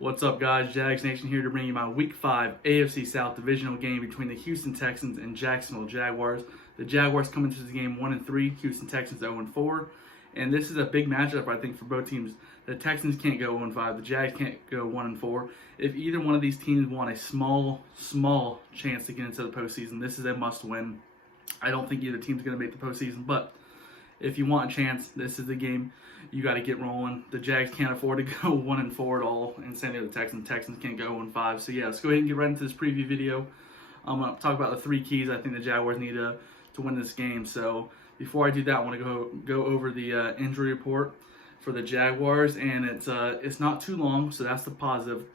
What's up, guys? Jags Nation here to bring you my Week 5 AFC South divisional game between the Houston Texans and Jacksonville Jaguars. The Jaguars come into the game 1-3, Houston Texans 0-4, and this is a big matchup, I think, for both teams. The Texans can't go 0-5, the Jags can't go 1-4. If either one of these teams want a small chance to get into the postseason, this is a must-win. I don't think either team's going to make the postseason, but if you want a chance, this is the game you got to get rolling. The Jags can't afford to go 1-4 at all, and same thing with the Texans. Texans can't go 1-5. So yeah, let's go ahead and get right into this preview video. I'm going to talk about the three keys I think the Jaguars need to win this game. So before I do that, I want to go over the injury report for the Jaguars, and it's not too long, so that's the positive.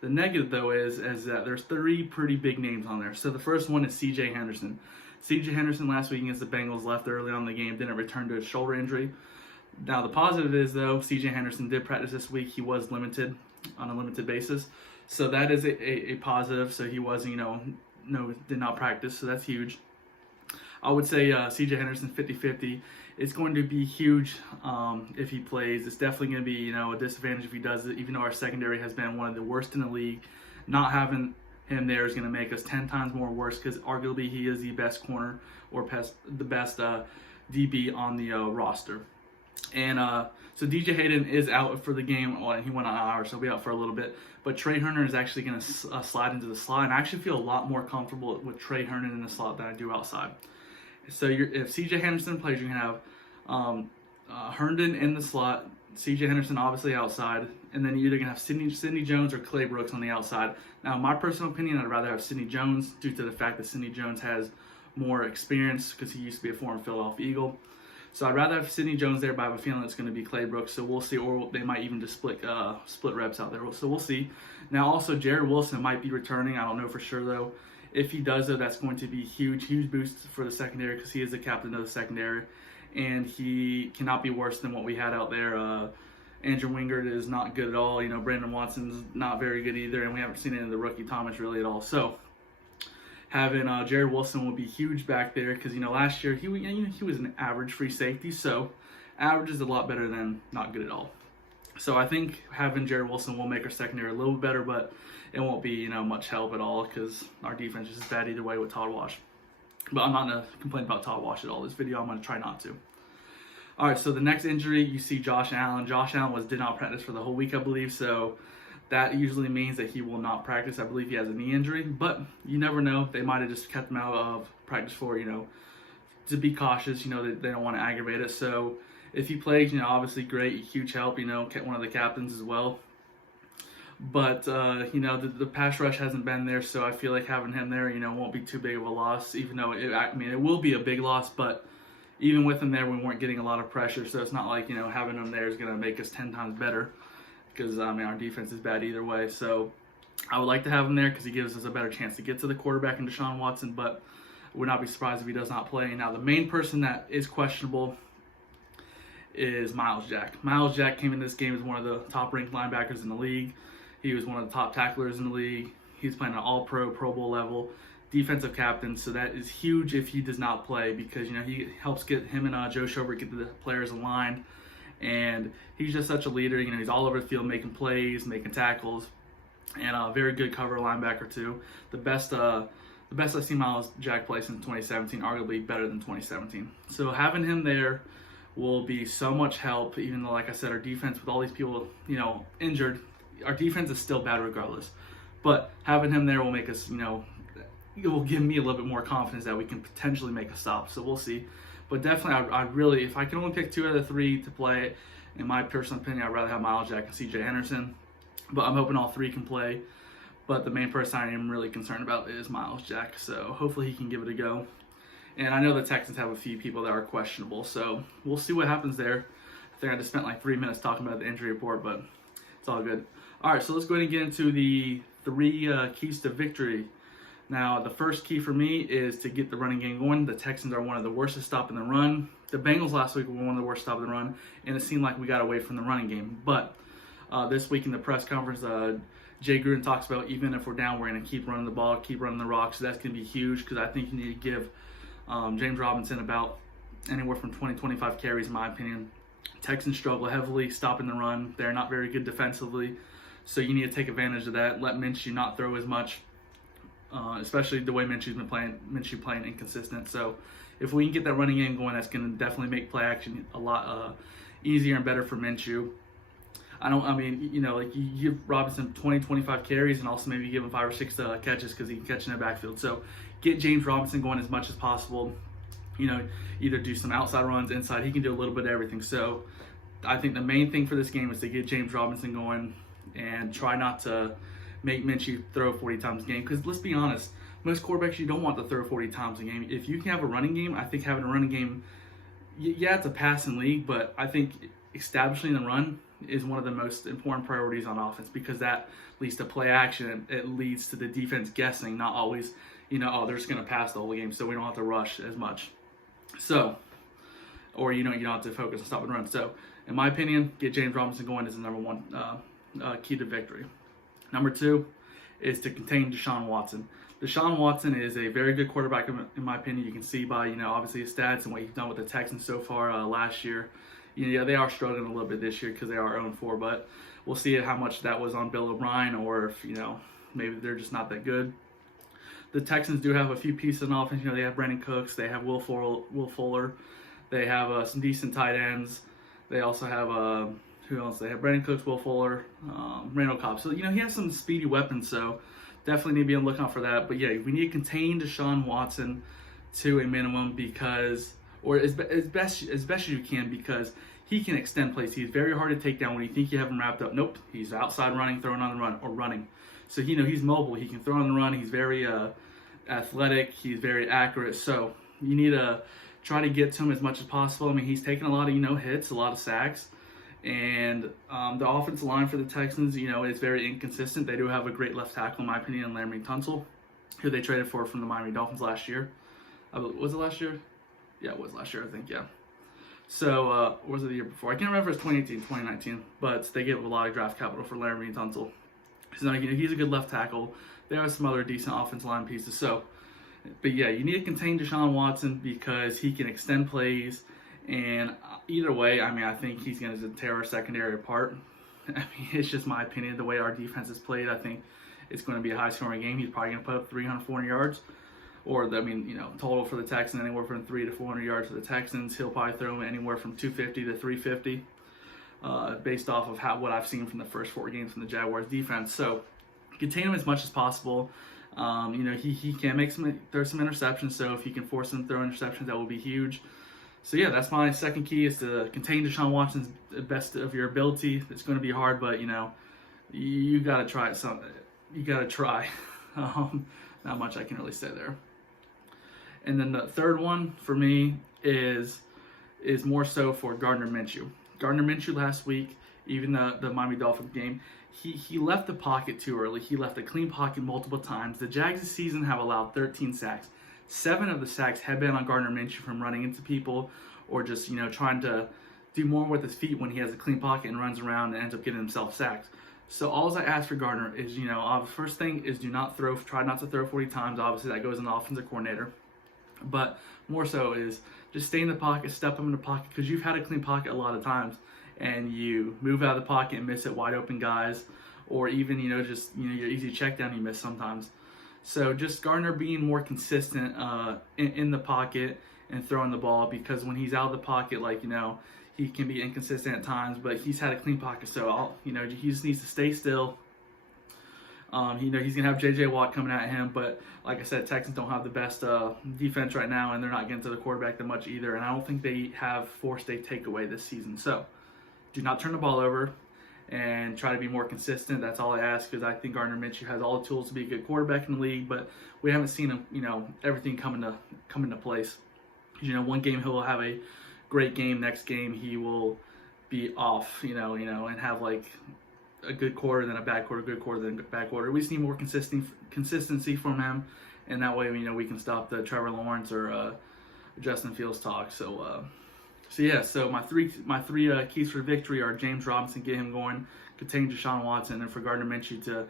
The negative, though, is that there's three pretty big names on there. So the first one is C.J. Henderson. C.J. Henderson last week against the Bengals left early on in the game, didn't return to his shoulder injury. Now the positive is, though, C.J. Henderson did practice this week. He was limited on a limited basis, so that is a positive. So he was, did not practice, so that's huge. I would say C.J. Henderson 50-50. It's going to be huge if he plays. It's definitely going to be a disadvantage if he does it, even though our secondary has been one of the worst in the league. Not having him there is going to make us 10 times more worse because arguably he is the best corner or the best DB on the roster. And so DJ Hayden is out for the game. He went on IR, so he'll be out for a little bit. But Trey Herndon is actually going to slide into the slot, and I actually feel a lot more comfortable with Trey Herndon in the slot than I do outside. So if CJ Henderson plays, you're going to have Herndon in the slot, CJ Henderson obviously outside, and then you're either going to have Sidney Jones or Clay Brooks on the outside. Now, in my personal opinion, I'd rather have Sidney Jones due to the fact that Sidney Jones has more experience because he used to be a former Philadelphia Eagle. So I'd rather have Sidney Jones there, but I have a feeling it's going to be Clay Brooks. So we'll see, or they might even just split reps out there. So we'll see. Now, also, Jared Wilson might be returning. I don't know for sure, though. If he does, though, that's going to be huge boost for the secondary because he is the captain of the secondary, and he cannot be worse than what we had out there. Andrew Wingard is not good at all. Brandon Watson's not very good either, and we haven't seen any of the rookie Thomas really at all. So having Jared Wilson will be huge back there because last year he was an average free safety, so average is a lot better than not good at all. So I think having Jared Wilson will make our secondary a little bit better, but it won't be much help at all because our defense is bad either way with Todd Wash. But I'm not going to complain about Todd Wash at all this video. I'm going to try not to. All right, so the next injury, you see Josh Allen. Josh Allen did not practice for the whole week, I believe, so that usually means that he will not practice. I believe he has a knee injury, but you never know. They might have just kept him out of practice for, to be cautious. They don't want to aggravate it. So if he plays, obviously great, huge help, one of the captains as well. But, the pass rush hasn't been there, so I feel like having him there, won't be too big of a loss, even though, it will be a big loss, but even with him there, we weren't getting a lot of pressure, so it's not like, having him there is going to make us 10 times better because, our defense is bad either way. So I would like to have him there because he gives us a better chance to get to the quarterback and Deshaun Watson, but would not be surprised if he does not play. Now, the main person that is questionable is Myles Jack. Myles Jack came in this game as one of the top-ranked linebackers in the league. He was one of the top tacklers in the league. He's playing at all-pro, Pro Bowl level, defensive captain. So that is huge if he does not play because, he helps get him and Joe Schobert get the players aligned. And he's just such a leader. He's all over the field making plays, making tackles, and a very good cover linebacker too. The best I've seen Myles Jack play since 2017, arguably better than 2017. So having him there will be so much help, even though, like I said, our defense with all these people, injured, our defense is still bad regardless. But having him there will make us, it will give me a little bit more confidence that we can potentially make a stop. So we'll see. But definitely, I really, if I can only pick 2 out of 3 to play, in my personal opinion, I'd rather have Myles Jack and C.J. Henderson. But I'm hoping all 3 can play. But the main person I am really concerned about is Myles Jack. So hopefully he can give it a go. And I know the Texans have a few people that are questionable. So we'll see what happens there. I think I just spent like 3 minutes talking about the injury report, but it's all good. All right, so let's go ahead and get into the 3 keys to victory. Now, the first key for me is to get the running game going. The Texans are one of the worst at stopping the run. The Bengals last week were one of the worst stopping the run, and it seemed like we got away from the running game. But this week in the press conference, Jay Gruden talks about even if we're down, we're going to keep running the ball, keep running the rock. So that's going to be huge because I think you need to give James Robinson about anywhere from 20-25 carries, in my opinion. Texans struggle heavily stopping the run. They're not very good defensively. So you need to take advantage of that. Let Minshew not throw as much, especially the way Minshew's been playing. Minshew playing inconsistent. So if we can get that running game going, that's going to definitely make play action a lot easier and better for Minshew. Like you give Robinson 20, 25 carries and also maybe give him 5 or 6 catches because he can catch in the backfield. So get James Robinson going as much as possible. Either do some outside runs, inside. He can do a little bit of everything. So I think the main thing for this game is to get James Robinson going and try not to make Minshew throw 40 times a game. Because let's be honest, most quarterbacks, you don't want to throw 40 times a game. If you can have a running game, I think having a running game, yeah, it's a passing league, but I think establishing the run is one of the most important priorities on offense because that leads to play action. It leads to the defense guessing, not always, they're just going to pass the whole game so we don't have to rush as much. So, or, you don't have to focus on stop and run. So, in my opinion, get James Robinson going is the number one key to victory. Number 2 is to contain Deshaun Watson. Deshaun Watson is a very good quarterback, in my opinion. You can see by, obviously his stats and what he's done with the Texans so far last year. They are struggling a little bit this year because they are 0-4, but we'll see how much that was on Bill O'Brien or if, maybe they're just not that good. The Texans do have a few pieces on offense. They have Brandon Cooks. They have Will Fuller. They have some decent tight ends. They also have, who else? They have Brandon Cooks, Will Fuller, Randall Cobb. So, he has some speedy weapons, so definitely need to be on the lookout for that. But, yeah, we need to contain Deshaun Watson to a minimum because, or as best as you can, because he can extend plays. He's very hard to take down when you think you have him wrapped up. Nope, he's outside running, throwing on the run, or running. So, he's mobile. He can throw on the run. He's very athletic. He's very accurate. So, you need to try to get to him as much as possible. He's taken a lot of, hits, a lot of sacks. And the offensive line for the Texans, is very inconsistent. They do have a great left tackle, in my opinion, Laremy Tunsil, who they traded for from the Miami Dolphins last year. Was it last year? Yeah, it was last year, I think, yeah. So, or was it the year before? I can't remember if it was 2018, 2019, but they gave a lot of draft capital for Laremy Tunsil. So, he's a good left tackle. There are some other decent offensive line pieces. So, but yeah, you need to contain Deshaun Watson because he can extend plays. And either way, I think he's going to tear our secondary apart. It's just my opinion. The way our defense is played, I think it's going to be a high-scoring game. He's probably going to put up 300, 400 yards. Or, total for the Texans, anywhere from 300 to 400 yards for the Texans. He'll probably throw anywhere from 250 to 350 based off of what I've seen from the first 4 games from the Jaguars defense. So, contain him as much as possible. He can throw some interceptions, so if he can force him to throw interceptions, that will be huge. So yeah, that's my second key, is to contain Deshaun Watson's best of your ability. It's going to be hard, but you got to try it. You got to try. Not much I can really say there. And then the third one for me is more so for Gardner Minshew. Gardner Minshew last week, even the Miami Dolphins game, he left the pocket too early. He left a clean pocket multiple times. The Jags this season have allowed 13 sacks. 7 of the sacks have been on Gardner Minshew from running into people or just, trying to do more with his feet when he has a clean pocket and runs around and ends up getting himself sacks. So all I ask for Gardner is, first thing is try not to throw 40 times. Obviously, that goes in the offensive coordinator. But more so is just stay in the pocket, step up in the pocket, because you've had a clean pocket a lot of times, and you move out of the pocket and miss it wide open guys, or even, your easy check down you miss sometimes. So just Gardner being more consistent in the pocket and throwing the ball, because when he's out of the pocket, he can be inconsistent at times, but he's had a clean pocket, so he just needs to stay still. He's gonna have J.J. Watt coming at him, but like I said, Texans don't have the best defense right now, and they're not getting to the quarterback that much either. And I don't think they have forced a takeaway this season. So do not turn the ball over and try to be more consistent. That's all I ask, because I think Gardner Minshew has all the tools to be a good quarterback in the league, but we haven't seen him, everything come into place. One game he'll have a great game, next game he will be off, and have a good quarter, then a bad quarter, good quarter, then a bad quarter. We just need more consistency from him, and that way, we can stop the Trevor Lawrence or Justin Fields talk. So my three keys for victory are James Robinson, get him going, contain Deshaun Watson, and for Gardner Minshew to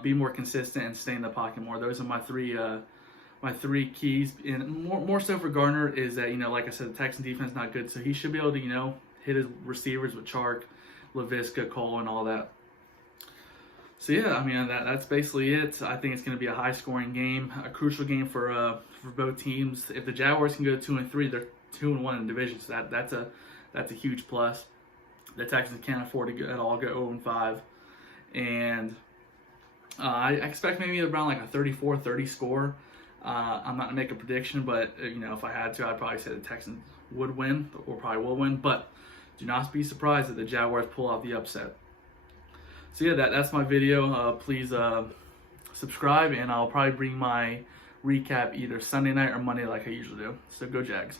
be more consistent and stay in the pocket more. Those are my three keys. And more so for Gardner is that, like I said, the Texan defense is not good, so he should be able to, hit his receivers with Chark, LaVisca, Cole, and all that. So yeah, I mean that's basically it. I think it's going to be a high-scoring game, a crucial game for both teams. If the Jaguars can go 2-3, they're 2-1 in the division, so that's a huge plus. The Texans can't afford to at all go 0-5, and I expect maybe around like a 34-30 score. I'm not gonna make a prediction, but if I had to, I'd probably say the Texans would win or probably will win. But do not be surprised if the Jaguars pull out the upset. So yeah, that's my video. Please subscribe, and I'll probably bring my recap either Sunday night or Monday like I usually do. So go Jags.